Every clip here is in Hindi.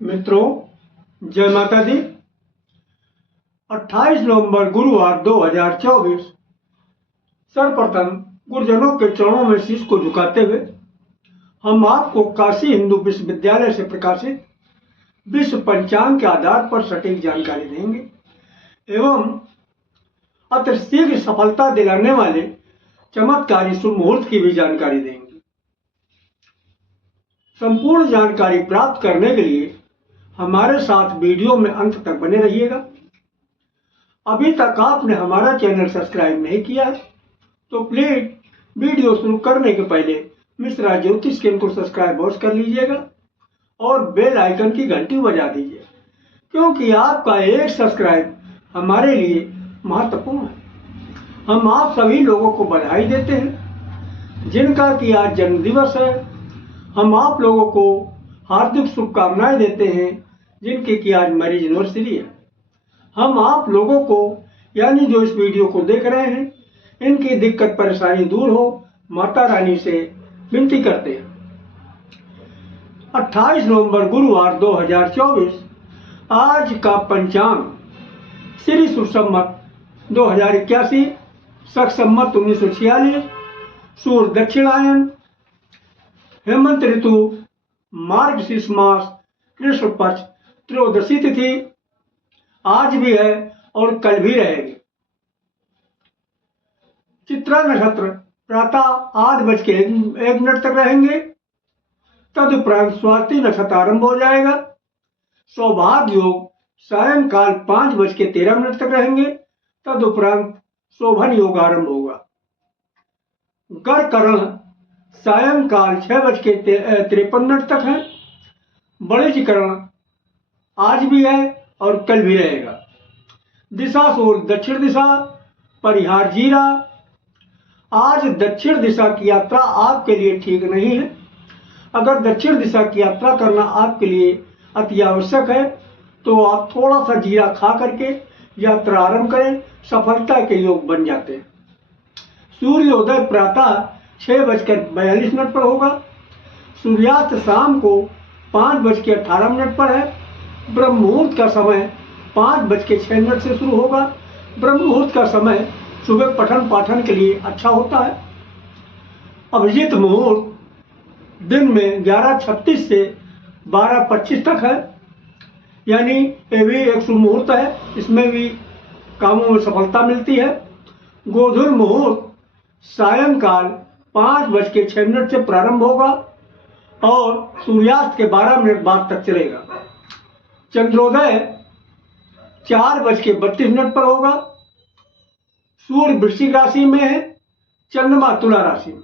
मित्रों, जय माता दी। 28 नवंबर गुरुवार 2024। सर्वप्रथम गुरुजनों के चरणों में शीश को झुकाते हुए हम आपको काशी हिंदू विश्वविद्यालय से प्रकाशित विश्व पंचांग के आधार पर सटीक जानकारी देंगे एवं अति शीघ्र सफलता दिलाने वाले चमत्कारी शुभ मुहूर्त की भी जानकारी देंगे। संपूर्ण जानकारी प्राप्त करने के लिए हमारे साथ वीडियो में अंत तक बने रहिएगा। अभी तक आपने हमारा चैनल सब्सक्राइब नहीं किया है तो प्लीज वीडियो शुरू करने के पहले मिश्रा ज्योतिष के को सब्सक्राइब अवश्य कर लीजिएगा और बेल आइकन की घंटी बजा दीजिए, क्योंकि आपका एक सब्सक्राइब हमारे लिए महत्वपूर्ण है। हम आप सभी लोगों को बधाई देते हैं जिनका कि आज जन्मदिवस है। हम आप लोगों को हार्दिक शुभकामनाएं देते हैं जिनके कि आज मैरिज एनिवर्सरी है। हम आप लोगों को यानी जो इस वीडियो को देख रहे हैं इनकी दिक्कत परेशानी दूर हो माता रानी से विनती करते हैं। 28 नवंबर गुरुवार 2024 आज का पंचांग श्री सुसंमत 2081, शक संमत 1946, सूर्य दक्षिणायन, हेमंत ऋतु, मार्गशीर्ष मास, कृष्ण पक्ष, त्रयोदशी तिथि आज भी है और कल भी रहेगी। चित्रा नक्षत्र प्रातः 8:01 तक रहेंगे। तदुपरांत स्वाति नक्षत्र आरंभ हो जाएगा। सौभाग्य योग सायंकाल 5:13 तक रहेंगे। तदुपरांत शोभन योग आरंभ होगा। गढ़करण सायंकाल 6:53 तक है। बड़ेजकरण आज भी है और कल भी रहेगा। दिशा सूर्य दक्षिण दिशा, परिहार जीरा। आज दक्षिण दिशा की यात्रा आपके लिए ठीक नहीं है। अगर दक्षिण दिशा की यात्रा करना आपके लिए अति आवश्यक है तो आप थोड़ा सा जीरा खा करके यात्रा आरंभ करें, सफलता के योग बन जाते हैं। सूर्योदय प्रातः 6:42 पर होगा। सूर्यास्त शाम को 5:18 पर है। ब्रह्म मुहूर्त का समय 5:06 से शुरू होगा। ब्रह्म मुहूर्त का समय सुबह पठन पाठन के लिए अच्छा होता है। अभिजीत मुहूर्त दिन में 11:36 से 12:25 तक है, यानी ये भी एक शुभ मुहूर्त है। इसमें भी कामों में सफलता मिलती है। गोधूल मुहूर्त सायंकाल 5:06 से प्रारंभ होगा और सूर्यास्त के 12 मिनट बाद तक चलेगा। चंद्रोदय 4:32 पर होगा। सूर्य वृश्चिक राशि में है, चंद्रमा तुला राशि में।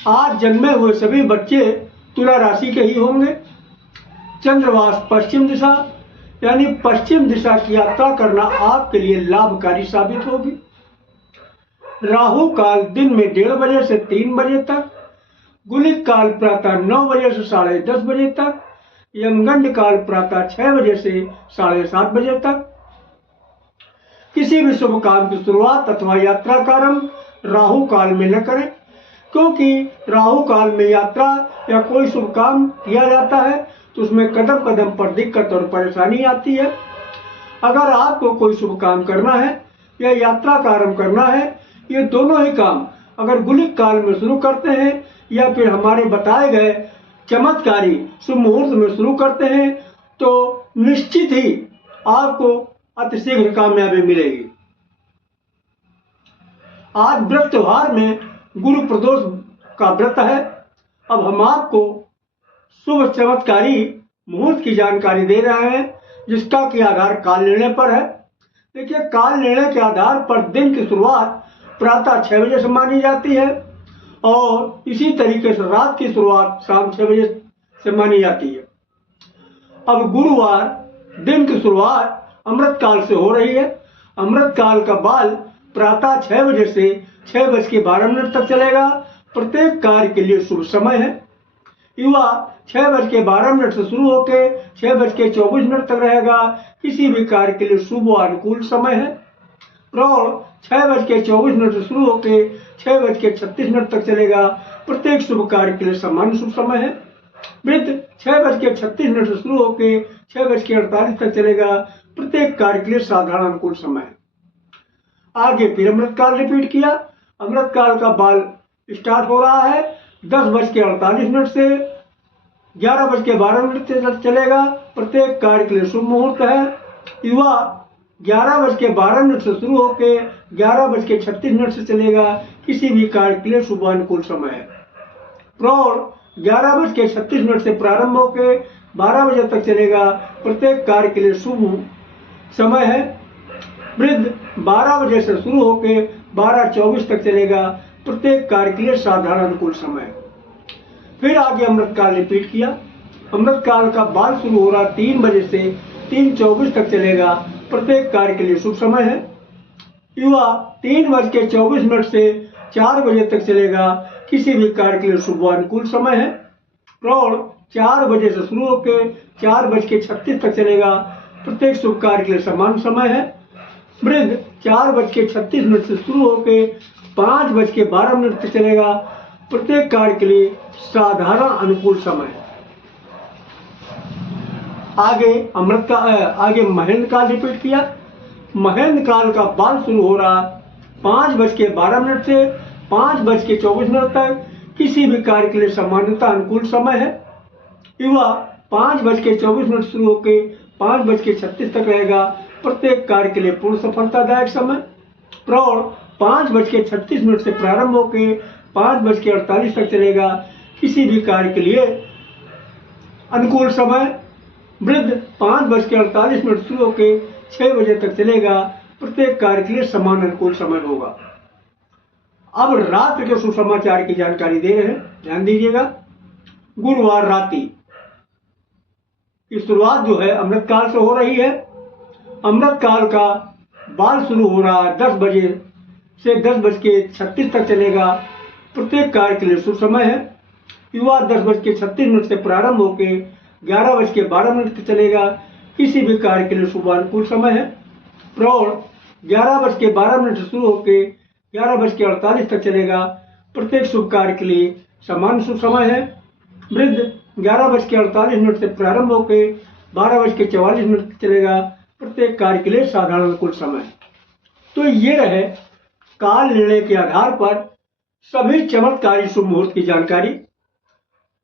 आज जन्मे हुए सभी बच्चे तुला राशि के ही होंगे। चंद्रवास पश्चिम दिशा यानी पश्चिम दिशा की यात्रा करना आपके लिए लाभकारी साबित होगी। राहु काल दिन में 1:30 बजे से 3 बजे तक, गुलिक काल प्रातः 9 बजे से 10:30 बजे तक, यमगंड काल प्रातः 6 बजे से 7:30 बजे तक। किसी भी शुभ काम की शुरुआत अथवा यात्रा का आरंभ राहु काल में न करें, क्योंकि राहु काल में यात्रा या कोई शुभ काम किया जाता है तो उसमें कदम कदम पर दिक्कत और परेशानी आती है। अगर आपको कोई शुभ काम करना है या यात्रा का आरंभ करना है, ये दोनों ही काम अगर गुलिक काल में शुरू करते हैं या फिर हमारे बताए गए चमत्कारी शुभ मुहूर्त में शुरू करते हैं तो निश्चित ही आपको अतिशीघ्र कामयाबी मिलेगी। आज व्रत त्योहार में गुरु प्रदोष का व्रत है। अब हम आपको शुभ चमत्कारी मुहूर्त की जानकारी दे रहे हैं जिसका कि आधार काल निर्णय पर है। देखिए, काल निर्णय के आधार पर दिन की शुरुआत प्रातः 6 बजे से मानी जाती है और इसी तरीके से रात की शुरुआत शाम 6 बजे से मानी जाती है। अब गुरुवार दिन की शुरुआत अमृत काल से हो रही है। अमृत काल का बाल प्रातः 6 बजे से 6:12 तक चलेगा। प्रत्येक कार्य के लिए शुभ समय है। युवा 6:12 से शुरू होकर 6:24 तक रहेगा। किसी भी कार्य के लिए शुभ व अनुकूल समय है। प्रौढ़ 6:24 से शुरू होकर 6:36 तक चलेगा। प्रत्येक शुभ कार्य के लिए समान शुभ समय है। वृद्ध 6:36 से शुरू होकर 6:48 तक चलेगा। प्रत्येक कार्य के लिए साधारण अनुकूल समय है। आगे फिर अमृतकाल रिपीट किया। अमृतकाल का बाल स्टार्ट हो रहा है 10:48 से 11:12 तक चलेगा। प्रत्येक कार्य के लिए शुभ मुहूर्त है। युवा 11:12 से शुरू होकर 11:36 से चलेगा। किसी भी कार्य के लिए शुभ अनुकूल समय है। प्रौढ़ 11:36 से प्रारंभ होकर 12 बजे तक चलेगा। प्रत्येक कार्य के लिए शुभ समय है। वृद्ध 12 बजे से शुरू होकर 12:24 तक चलेगा। प्रत्येक कार्य के लिए साधारण अनुकूल समय है। फिर आगे अमृतकाल रिपीट किया। अमृतकाल का बाल शुरू हो रहा 3 बजे से 3:24 तक चलेगा। प्रत्येक कार्य के लिए शुभ समय है। युवा 3:24 से 4 बजे तक चलेगा। किसी भी कार्य के लिए शुभ अनुकूल समय है। प्रौढ़ 4 बजे से शुरू होकर 4:36 तक चलेगा। प्रत्येक शुभ कार्य के लिए समान समय है। वृद्ध 4:36 से शुरू होकर 5:12 तक चलेगा। प्रत्येक कार्य के लिए साधारण अनुकूल समय है। आगे महेंद्र काल रिपीट किया। महेंद्र काल का बाल शुरू हो रहा 5:12 से 5:24 तक। किसी भी कार्य के लिए सामान्यतः अनुकूल समय है। युवा 5:24 शुरू होकर 5:36 तक रहेगा। प्रत्येक कार्य के लिए पूर्ण सफलतादायक समय। प्रौढ़ 5:36 से प्रारंभ होकर 5:48 तक चलेगा। किसी भी कार्य के लिए अनुकूल समय। वृद्ध 5:48 शुरू होकर 6 बजे तक चलेगा। प्रत्येक कार्य के लिए समान अनुकूल समय होगा। अब रात्रि के शुभ समाचार की जानकारी दे रहे हैं, ध्यान दीजिएगा। गुरुवार रात्रि की शुरुआत जो है अमृतकाल से हो रही है। अमृतकाल का बाल शुरू हो रहा है 10 बजे से 10:36 तक चलेगा। प्रत्येक कार्य के लिए शुभ समय है। युवा 10:36 से प्रारंभ होकर 11:12 तक चलेगा। किसी भी कार्य के लिए शुभ अनुकूल समय है। प्रौढ़ 11:12 से शुरू होकर 11:48 तक चलेगा। प्रत्येक शुभ कार्य के लिए समान शुभ समय है। वृद्ध 11:48 से प्रारंभ होकर 12:44 तक चलेगा। प्रत्येक कार्य के लिए साधारण अनुकूल समय। तो ये रहे काल निर्णय के आधार पर सभी चमत्कारी शुभ मुहूर्त की जानकारी।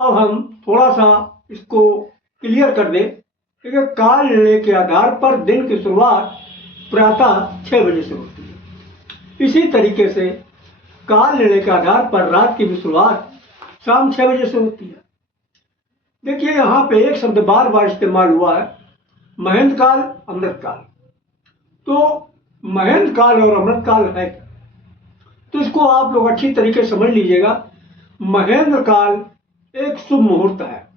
अब हम थोड़ा सा इसको क्लियर कर दें कि काल निर्णय के आधार पर दिन की शुरुआत प्रातः 6 बजे से होती है। इसी तरीके से काल निर्णय के आधार पर रात की भी शुरुआत शाम 6 बजे से होती है। देखिए यहाँ पे एक शब्द बार बार इस्तेमाल हुआ है, महेंद्र काल, अमृत काल। तो महेंद्र काल और अमृत काल है, तो इसको आप लोग अच्छी तरीके से समझ लीजिएगा। महेंद्र काल एक शुभ मुहूर्त है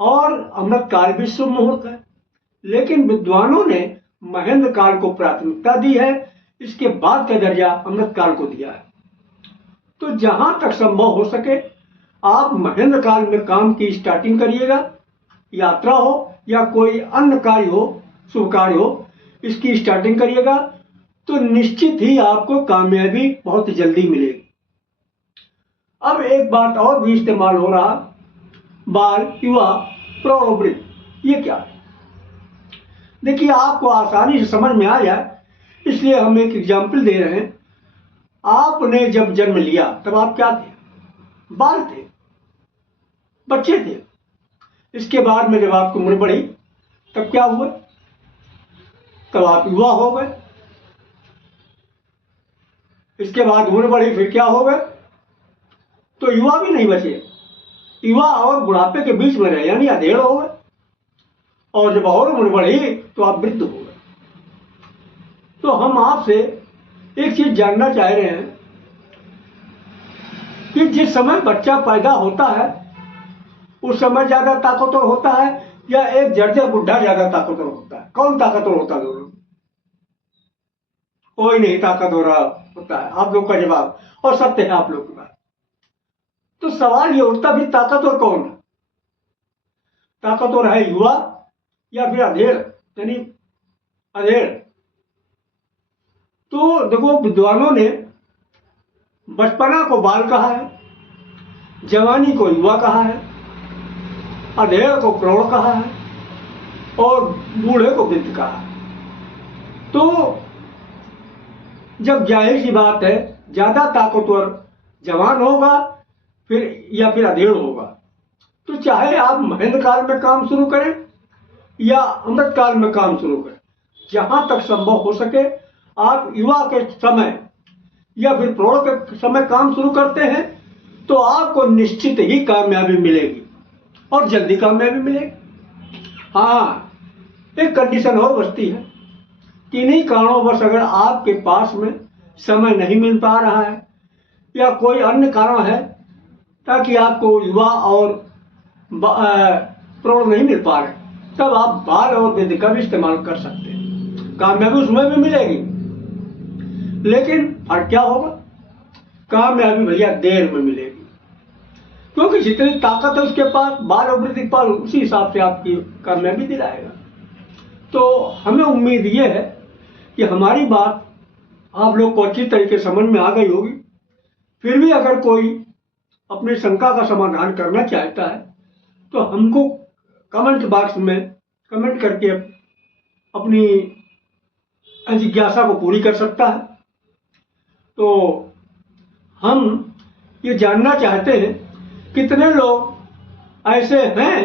और अमृत काल भी शुभ मुहूर्त है, लेकिन विद्वानों ने महेंद्र काल को प्राथमिकता दी है, इसके बाद का दर्जा अमृत काल को दिया है। तो जहां तक संभव हो सके आप महेंद्र काल में काम की स्टार्टिंग करिएगा। यात्रा हो या कोई अन्य कार्य हो, शुभ कार्य हो, इसकी स्टार्टिंग करिएगा तो निश्चित ही आपको कामयाबी बहुत जल्दी मिलेगी। अब एक बात और भी इस्तेमाल हो रहा, बाल, युवा, प्रौढ़, वृद्ध, ये क्या है? देखिए आपको आसानी से समझ में आ जाए इसलिए हम एक एग्जाम्पल दे रहे हैं। आपने जब जन्म लिया तब आप क्या थे? बाल थे, बच्चे थे। इसके बाद में जब आपकी उम्र बढ़ी तब क्या हुआ? तब आप युवा हो गए। इसके बाद उम्र बढ़ी, फिर क्या हो गए? तो युवा भी नहीं बचे, युवा और बुढ़ापे के बीच में रहे, यानी अधेड़ हो गए। और जब और उम्र बढ़ी तो आप वृद्ध हो गए। तो हम आपसे एक चीज जानना चाह रहे हैं कि जिस समय बच्चा पैदा होता है उस समय ज्यादा ताकतवर होता है या एक जर्जर बुढ़ा ज्यादा ताकतवर होता है? कौन ताकतवर होता है? दोनों कोई नहीं ताकतवर होता है। आप लोग का जवाब और सत्य है आप लोग के बात। तो सवाल ये उठता भी ताकतवर कौन है? ताकतवर है युवा या फिर अधेड़, यानी अधेड़? तो देखो विद्वानों ने बचपना को बाल कहा है, जवानी को युवा कहा है अधेड़ को करोड़ कहा है और बूढ़े को बिंद कहा है। तो जब जाहिर सी बात है, ज्यादा ताकतवर जवान होगा फिर या फिर अधेड़ होगा, तो चाहे आप महेंद्र काल में काम शुरू करें या अमृत काल में काम शुरू करें, जहां तक संभव हो सके आप युवा के समय या फिर प्रौढ़ के समय काम शुरू करते हैं तो आपको निश्चित ही कामयाबी मिलेगी और जल्दी कामयाबी मिलेगी। हाँ, एक कंडीशन और बचती है, किन्हीं कारणों अगर आपके पास में समय नहीं मिल पा रहा है या कोई अन्य कारण है ताकि आपको युवा और प्रौढ़ नहीं मिल पा रहे, तब आप बाल और विधि का भी इस्तेमाल कर सकते हैं, कामयाबी उसमें भी मिलेगी। लेकिन फर्क क्या होगा, कामयाबी भैया देर में मिलेगी, क्योंकि जितनी ताकत है उसके पास बाल और वृद्धि के पास, उसी हिसाब से आपकी कामयाबी दिलाएगा। तो हमें उम्मीद ये है कि हमारी बात आप लोग को अच्छी तरीके से समझ में आ गई होगी। फिर भी अगर कोई अपनी शंका का समाधान करना चाहता है तो हमको कमेंट बॉक्स में कमेंट करके अपनी जिज्ञासा को पूरी कर सकता है। तो हम ये जानना चाहते हैं कितने लोग ऐसे हैं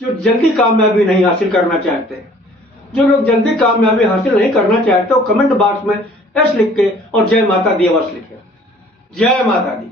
जो जल्दी कामयाबी नहीं हासिल करना चाहते हैं। जो लोग जल्दी कामयाबी हासिल नहीं करना चाहते वो कमेंट बॉक्स में एस लिख के और जय माता दी अवश्य लिखे। जय माता दी।